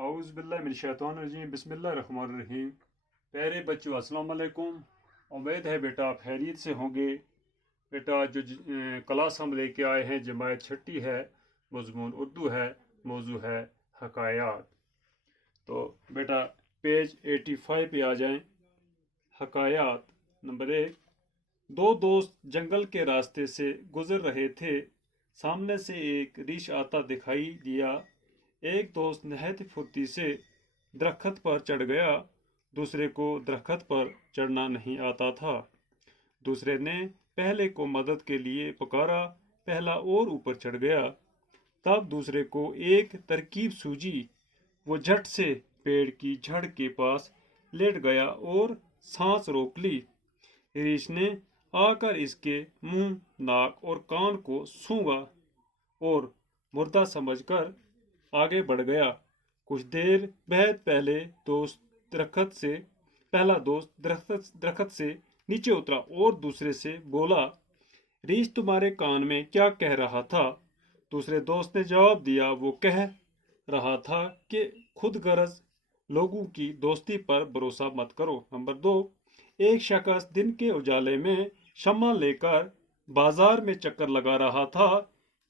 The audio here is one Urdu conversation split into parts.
اعوذ باللہ من الشیطان الرجیم بسم اللہ الرحمن الرحیم۔ پیارے بچوں السلام علیکم، امید ہے بیٹا آپ خیریت سے ہوں گے۔ بیٹا جو کلاس ہم لے کے آئے ہیں جماعت چھٹی ہے، مضمون اردو ہے، موضوع ہے حکایات۔ تو بیٹا پیج 85 پہ آ جائیں۔ حکایات نمبر 1۔ دو دوست جنگل کے راستے سے گزر رہے تھے، سامنے سے ایک ریچھ آتا دکھائی دیا۔ ایک دوست نہایت پھرتی سے درخت پر چڑھ گیا، دوسرے کو درخت پر چڑھنا نہیں آتا تھا۔ دوسرے نے پہلے کو مدد کے لیے پکارا، پہلا اور اوپر چڑھ گیا۔ تب دوسرے کو ایک ترکیب سوجھی، وہ جھٹ سے پیڑ کی جڑ کے پاس لیٹ گیا اور سانس روک لی۔ ریچھ نے آ کر اس کے منہ، ناک اور کان کو سونگھا اور مردہ سمجھ کر آگے بڑھ گیا۔ کچھ دیر بعد پہلا دوست درخت سے نیچے اترا اور دوسرے سے بولا، ریچھ تمہارے کان میں کیا کہہ رہا تھا؟ دوسرے دوست نے جواب دیا، وہ کہہ رہا تھا کہ خود غرض لوگوں کی دوستی پر بھروسہ مت کرو۔ نمبر 2۔ ایک شخص دن کے اجالے میں شمع لے کر بازار میں چکر لگا رہا تھا۔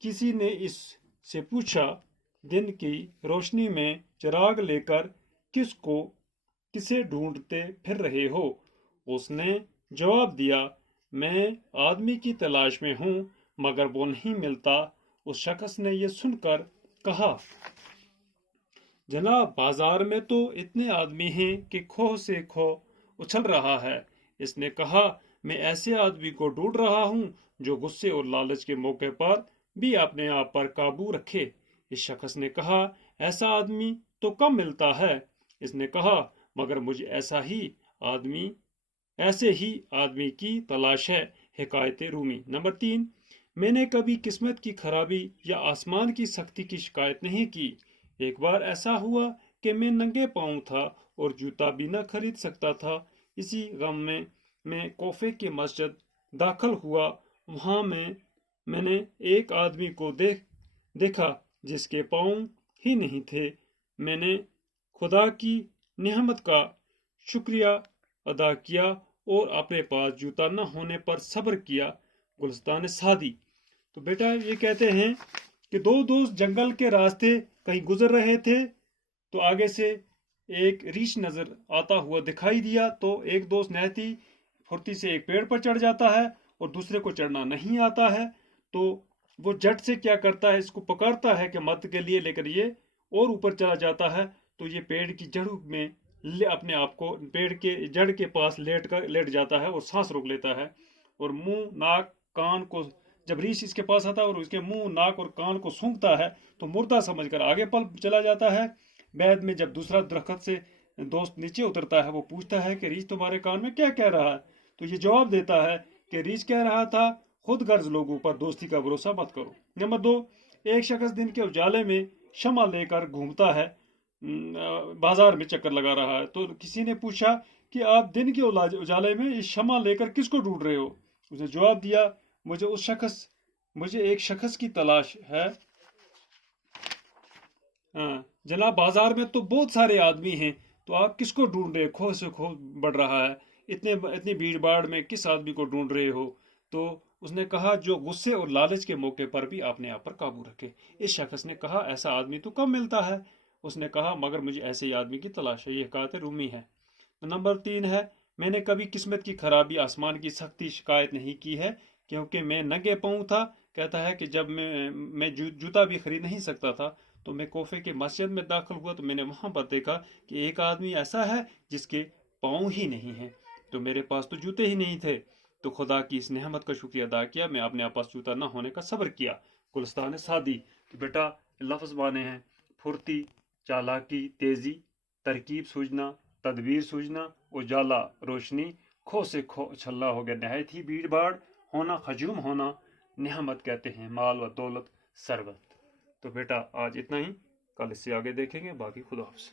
کسی نے اس سے پوچھا، دن کی روشنی میں چراغ لے کر کسے ڈھونڈتے پھر رہے ہو؟ اس نے جواب دیا، میں آدمی کی تلاش میں ہوں مگر وہ نہیں ملتا۔ اس شخص نے یہ سن کر کہا، جناب بازار میں تو اتنے آدمی ہیں کہ کھو سے کھو اچھل رہا ہے۔ اس نے کہا، میں ایسے آدمی کو ڈھونڈ رہا ہوں جو غصے اور لالچ کے موقع پر بھی اپنے آپ پر قابو رکھے۔ اس شخص نے کہا، ایسا آدمی تو کم ملتا ہے۔ اس نے کہا، مگر مجھے ایسے ہی آدمی کی تلاش ہے۔ حکایت رومی۔ نمبر 3۔ میں نے کبھی قسمت کی خرابی یا آسمان کی سختی کی شکایت نہیں کی۔ ایک بار ایسا ہوا کہ میں ننگے پاؤں تھا اور جوتا بھی نہ خرید سکتا تھا۔ اسی غم میں کوفے کی مسجد داخل ہوا۔ وہاں میں نے ایک آدمی کو دیکھا جس کے پاؤں ہی نہیں تھے۔ میں نے خدا کی نعمت کا شکریہ ادا کیا اور اپنے پاس جوتا نہ ہونے پر صبر کیا۔ گلستان سعدی۔ تو بیٹا یہ کہتے ہیں کہ دو دوست جنگل کے راستے کہیں گزر رہے تھے، تو آگے سے ایک ریچھ نظر آتا ہوا دکھائی دیا، تو ایک دوست نہایت پھرتی سے ایک پیڑ پر چڑھ جاتا ہے اور دوسرے کو چڑھنا نہیں آتا ہے۔ تو وہ جھٹ سے کیا کرتا ہے، اس کو پکارتا ہے کہ مدد کے لیے، لیکن یہ اور اوپر چلا جاتا ہے۔ تو یہ پیڑ کی جڑوں میں اپنے آپ کو پیڑ کے جڑ کے پاس لیٹ جاتا ہے اور سانس روک لیتا ہے، اور منہ، ناک، کان کو جب ریچھ اس کے پاس آتا ہے اور اس کے منہ، ناک اور کان کو سونگھتا ہے تو مردہ سمجھ کر آگے چلا جاتا ہے۔ بعد میں جب دوسرا درخت سے دوست نیچے اترتا ہے، وہ پوچھتا ہے کہ ریچھ تمہارے کان میں کیا کہہ رہا ہے؟ تو یہ جواب دیتا ہے کہ ریچھ کہہ رہا تھا، خود غرض لوگوں پر دوستی کا بھروسہ مت کرو۔ نمبر 2۔ ایک شخص دن کے اجالے میں شمع لے کر گھومتا ہے، بازار میں چکر لگا رہا ہے۔ تو کسی نے پوچھا کہ آپ دن کے اجالے میں اس شمع لے کر کس کو ڈھونڈ رہے ہو؟ اس نے جواب دیا، مجھے ایک شخص کی تلاش ہے۔ جناب بازار میں تو بہت سارے آدمی ہیں، تو آپ کس کو ڈھونڈ رہے؟ کھو سے کھو بڑھ رہا ہے، اتنی بھیڑ باڑ میں کس آدمی کو ڈھونڈ رہے ہو؟ تو اس نے کہا، جو غصے اور لالچ کے موقع پر بھی اپنے آپ پر قابو رکھے۔ اس شخص نے کہا، ایسا آدمی تو کم ملتا ہے۔ اس نے کہا، مگر مجھے ایسے ہی آدمی کی تلاش ہے۔ یہ حکایت رومی ہے۔ نمبر 3 ہے، میں نے کبھی قسمت کی خرابی، آسمان کی سختی شکایت نہیں کی ہے، کیونکہ میں ننگے پاؤں تھا۔ کہتا ہے کہ جب میں جوتا بھی خرید نہیں سکتا تھا، تو میں کوفے کے مسجد میں داخل ہوا، تو میں نے وہاں پر دیکھا کہ ایک آدمی ایسا ہے جس کے پاؤں ہی نہیں ہیں، تو میرے پاس تو جوتے ہی نہیں تھے، تو خدا کی اس نعمت کا شکریہ ادا کیا، میں اپنے پاس جوتا نہ ہونے کا صبر کیا۔ گلستان سعدی۔ تو بیٹا لفظ مانے ہیں پھرتی، چالاکی، تیزی، ترکیب سوجھنا، تدبیر سوجھنا، اجالا روشنی، کھو سے کھو اچھلنا ہو گیا، نہایت ہی بھیڑ باڑ ہونا، ہجوم ہونا، نعمت کہتے ہیں مال و دولت، ثروت۔ تو بیٹا آج اتنا ہی، کل اس سے آگے دیکھیں گے، باقی خدا حافظ۔